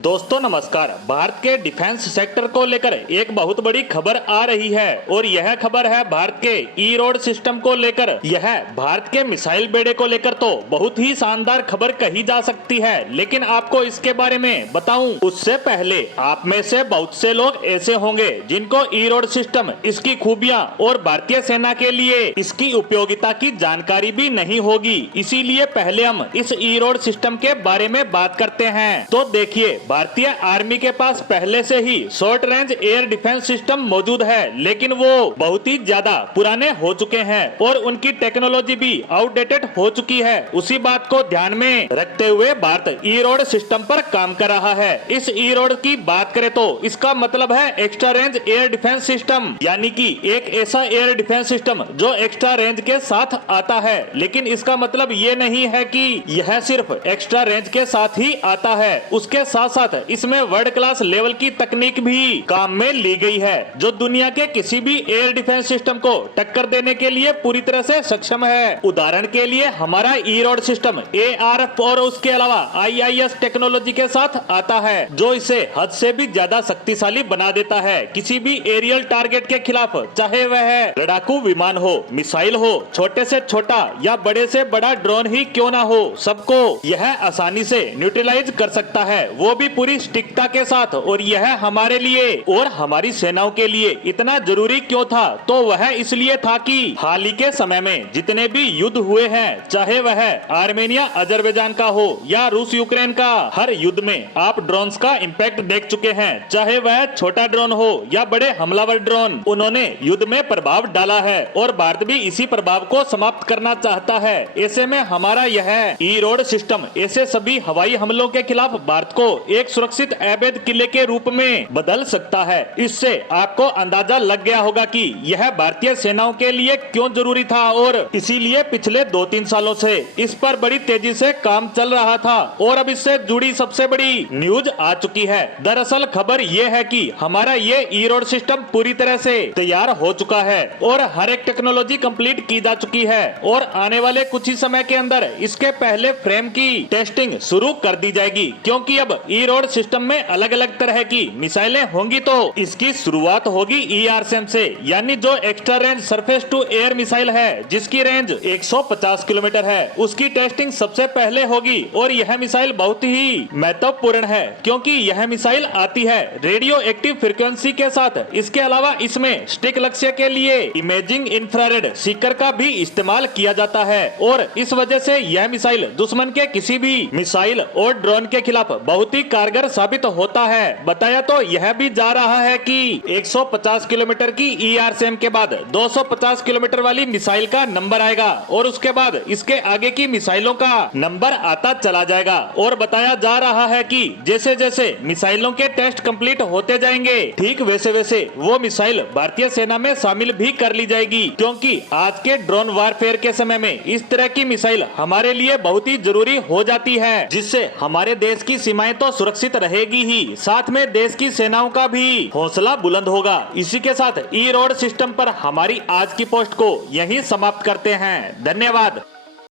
दोस्तों नमस्कार। भारत के डिफेंस सेक्टर को लेकर एक बहुत बड़ी खबर आ रही है और यह खबर है भारत के ई रोड सिस्टम को लेकर। यह भारत के मिसाइल बेड़े को लेकर तो बहुत ही शानदार खबर कही जा सकती है, लेकिन आपको इसके बारे में बताऊं उससे पहले आप में से बहुत से लोग ऐसे होंगे जिनको ई रोड सिस्टम, इसकी खूबियां और भारतीय सेना के लिए इसकी उपयोगिता की जानकारी भी नहीं होगी। इसीलिए पहले हम इस ई रोड सिस्टम के बारे में बात करते हैं। तो देखिए, भारतीय आर्मी के पास पहले से ही short range air defence system मौजूद है, लेकिन वो बहुत ही ज्यादा पुराने हो चुके हैं और उनकी टेक्नोलॉजी भी आउटडेटेड हो चुकी है। उसी बात को ध्यान में रखते हुए भारत ई रोड सिस्टम पर काम कर रहा है। इस ई रोड की बात करें तो इसका मतलब है extra range air defence system, यानी कि एक ऐसा एयर डिफेंस सिस्टम जो एक्स्ट्रा रेंज के साथ आता है। लेकिन इसका मतलब ये नहीं है कि यह सिर्फ एक्स्ट्रा रेंज के साथ ही आता है, उसके साथ इसमें वर्ल्ड क्लास लेवल की तकनीक भी काम में ली गई है जो दुनिया के किसी भी एयर डिफेंस सिस्टम को टक्कर देने के लिए पूरी तरह से सक्षम है। उदाहरण के लिए हमारा ई रोड सिस्टम ARF और उसके अलावा IIS टेक्नोलॉजी के साथ आता है जो इसे हद से भी ज्यादा शक्तिशाली बना देता है। किसी भी एरियल टारगेट के खिलाफ, चाहे वह लड़ाकू विमान हो, मिसाइल हो, छोटे से छोटा या बड़े से बड़ा ड्रोन ही क्यों ना हो, सबको यह आसानी से न्यूट्रलाइज कर सकता है, वो भी पूरी सटीकता के साथ। और यह हमारे लिए और हमारी सेनाओं के लिए इतना जरूरी क्यों था? तो वह इसलिए था कि हाल ही के समय में जितने भी युद्ध हुए हैं, चाहे वह आर्मेनिया अजरबैजान का हो या रूस यूक्रेन का, हर युद्ध में आप ड्रोन्स का इम्पैक्ट देख चुके हैं। चाहे वह छोटा ड्रोन हो या बड़े हमलावर ड्रोन, उन्होंने युद्ध में प्रभाव डाला है और भारत भी इसी प्रभाव को समाप्त करना चाहता है। ऐसे में हमारा यह ई रोड सिस्टम ऐसे सभी हवाई हमलों के खिलाफ भारत को एक सुरक्षित अवैध किले के रूप में बदल सकता है। इससे आपको अंदाजा लग गया होगा कि यह भारतीय सेनाओं के लिए क्यों जरूरी था और इसीलिए पिछले 2-3 सालों से इस पर बड़ी तेजी से काम चल रहा था। और अब इससे जुड़ी सबसे बड़ी न्यूज आ चुकी है। दरअसल खबर यह है कि हमारा ये ई रोड सिस्टम पूरी तरह से तैयार हो चुका है और हर एक टेक्नोलॉजी कंप्लीट की जा चुकी है और आने वाले कुछ ही समय के अंदर इसके पहले फ्रेम की टेस्टिंग शुरू कर दी जाएगी। क्योंकि अब ई रोड सिस्टम में अलग अलग तरह की मिसाइलें होंगी, तो इसकी शुरुआत होगी ERSM से, यानी जो extra range surface to air missile है जिसकी रेंज 150 किलोमीटर है, उसकी टेस्टिंग सबसे पहले होगी। और यह मिसाइल बहुत ही महत्वपूर्ण है क्योंकि यह मिसाइल आती है रेडियो एक्टिव फ्रिक्वेंसी के साथ। इसके अलावा इसमें सटीक लक्ष्य के लिए इमेजिंग इंफ्रारेड सीकर का भी इस्तेमाल किया जाता है और इस वजह से यह मिसाइल दुश्मन के किसी भी मिसाइल और ड्रोन के खिलाफ बहुत ही कारगर साबित होता है। बताया तो यह भी जा रहा है कि 150 किलोमीटर की ERSM के बाद 250 किलोमीटर वाली मिसाइल का नंबर आएगा और उसके बाद इसके आगे की मिसाइलों का नंबर आता चला जाएगा। और बताया जा रहा है कि जैसे जैसे मिसाइलों के टेस्ट कंप्लीट होते जाएंगे, ठीक वैसे वैसे वो मिसाइल भारतीय सेना में शामिल भी कर ली जाएगी। क्योंकि आज के ड्रोन वारफेयर के समय में इस तरह की मिसाइल हमारे लिए बहुत ही जरूरी हो जाती है, जिससे हमारे देश की सीमाएं तो सुरक्षित रहेगी ही, साथ में देश की सेनाओं का भी हौसला बुलंद होगा। इसी के साथ ई रोड सिस्टम पर हमारी आज की पोस्ट को यहीं समाप्त करते हैं। धन्यवाद।